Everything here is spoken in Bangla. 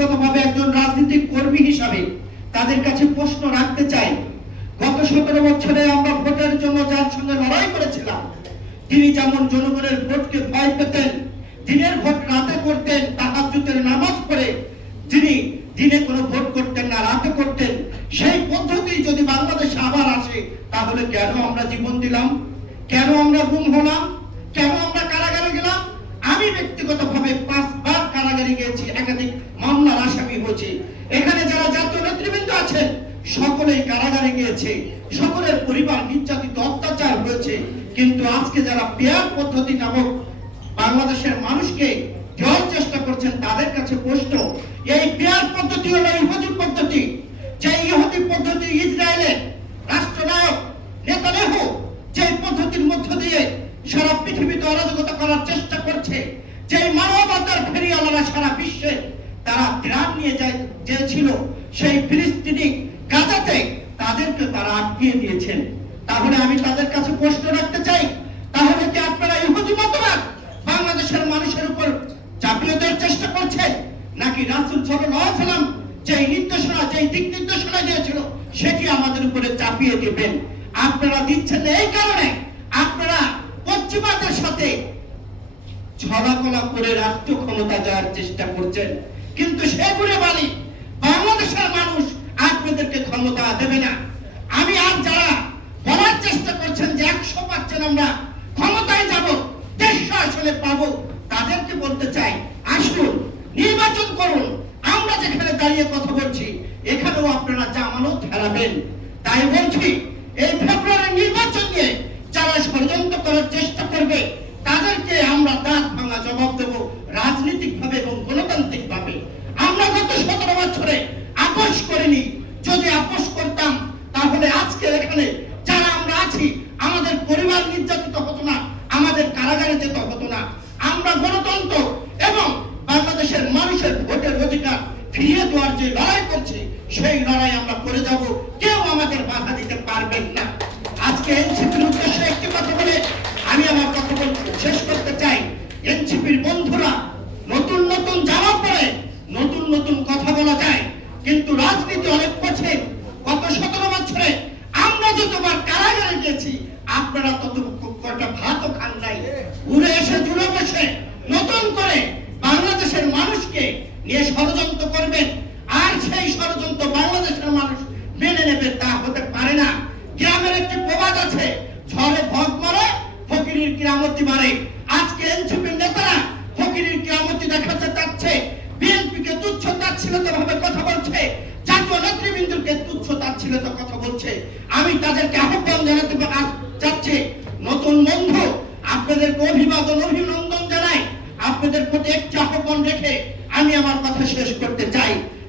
ব্যক্তিগতভাবে একজন রাজনৈতিক কর্মী হিসাবে তাদের কাছে প্রশ্ন রাখতে চাই। গত 17 বছরে আমরা ভোটের জন্য যার সঙ্গে লড়াই করেছিলাম, তিনি যেমন জনগণের ভোটকে ভয় পেতেন, দিনের ভোট রাতে করতেন, তাহাজ্জুদের নামাজ পড়ে যিনি দিনে কোনো ভোট করতেন না, রাতে করতেন, সেই পদ্ধতি যদি বাংলাদেশে আবার আসে, তাহলে কেন আমরা জীবন দিলাম? কেন আমরা গুম হলাম? কেন আমরা কারাগারে গেলাম? আমি ব্যক্তিগতভাবে 5 বার কারাগারে গিয়েছি, একাধিক মামলার আসামি হয়েছি। এখানে যারা জাতীয় নেতৃবৃন্দ আছেন সকলেই কারাগারে গিয়েছে, সকলের পরিবার নির্যাতিত, অত্যাচার হয়েছে। কিন্তু আজকে যারা পেয়ার পদ্ধতি নামক বাংলাদেশের মানুষকে দেওয়ার চেষ্টা করছেন, তাদের কাছে প্রশ্ন, এই পেয়ার পদ্ধতি হলো ইহুদি পদ্ধতি। যে ইহুদি পদ্ধতি ইসরায়েলের রাষ্ট্রনায়ক নেতানিয়াহু যে পদ্ধতির মধ্য দিয়ে সারা পৃথিবীতে অরাজকতা করার চেষ্টা করছে, যে মানবতার ফেরিওয়ালারা সারা বিশ্বে তারা ত্রাণ নিয়ে যেছিল সেই ফিলিস্তিনি গাজাতে, তাদেরকে তারা আটকিয়ে দিয়েছেন। তাহলে আমি তাদের কাছে প্রশ্ন রাখতে চাই, তাহলে কি আপনারা ইহুদি মতবাদ বাংলাদেশের মানুষের উপর চাপিয়ে দেওয়ার চেষ্টা করছেন, নাকি রাসূল সাল্লাল্লাহু আলাইহি ওয়াসাল্লাম যে নির্দেশনা, যে দিক নির্দেশনা দিয়েছিল সেটি আমাদের উপরে চাপিয়ে দিবেন? আপনারা দিচ্ছেন এই কারণে আপনারা পশ্চিমাদের সাথে ছলাকলা করে রাষ্ট্র ক্ষমতা যাওয়ার চেষ্টা করছেন, কিন্তু সেগুলো বলি বাংলাদেশের মানুষ আপনাদেরকে ক্ষমতা দেবে না। আমি আর যারা বলার চেষ্টা করছেন যে 100% আমরা ক্ষমতায় যাব, দেশ আসলে পাবো, তাদেরকে বলতে চাই, আসুন নির্বাচন করুন। আমরা যেখানে দাঁড়িয়ে কথা বলছি এখানেও আপনারা জামানত হারাবেন। তাই বলছি, এই ফেব্রুয়ারির নির্বাচন নিয়ে যারা ষড়যন্ত্র করার চেষ্টা করবে তাদেরকে আমরা দাঁত ভাঙা জবাব দেব, রাজনৈতিক ভাবে এবং গণতান্ত্রিক ভাবে। আমরা গত 17 বছরে আপোষ করিনি। যদি আপোষ করতাম তাহলে আজকে এখানে যারা আমরা আছি, আমাদের পরিবার নির্যাতিত হতো না, আমাদের কারাগারে যেতে হতো না। আমরা গণতন্ত্র এবং বাংলাদেশের মানুষের ভোটের অধিকার ফিরিয়ে দেওয়ার যে লড়াই করছি, সেই লড়াই আমরা করে যাব, কেউ আমাদের বাধা দিতে পারবেন না। আজকে এনসিপির উদ্দেশ্যে একটি কথা বলে আমি আমার কথা শেষ করতে চাই। এনসিপির বন্ধুরা নতুন নতুন জামা পরে নতুন নতুন কথা বলা যায়, কিন্তু রাজনীতি অনেক কঠিন। গত 17 বছরে আমরা যতবার কারাগারে গেছি, আপনারা তত কটা ভাতও খান নাই। উড়ে এসে জুড়ে বসে নতুন করে বাংলাদেশের মানুষকে নিয়ে ষড়যন্ত্র করবেন, আর সেই ষড়যন্ত্র বাংলাদেশের মানুষ মেনে নেবে তা হতে পারে না। গ্রামের একটি প্রবাদ আছে, ঝড়ে ভগ মারে ফকিরের কিরামতি মারে। আজকে এনসিপির নেতারা ফকিরের কিরামতি দেখাতে চাচ্ছে, বিএনপিকে তুচ্ছ তাচ্ছিল্যতা ভাবে কথা বলছে, জাতীয় নেতৃবৃন্দকে তুচ্ছ তাচ্ছিল্যতা কথা বলছে। আমি তাদেরকে আহ্বান জানাতে চাচ্ছি, নতুন বন্ধু আপনাদেরকে অভিনন্দন জানাই। আপনাদের প্রতি একটি আহ্বান রেখে আমি আমার কথা শেষ করতে চাই।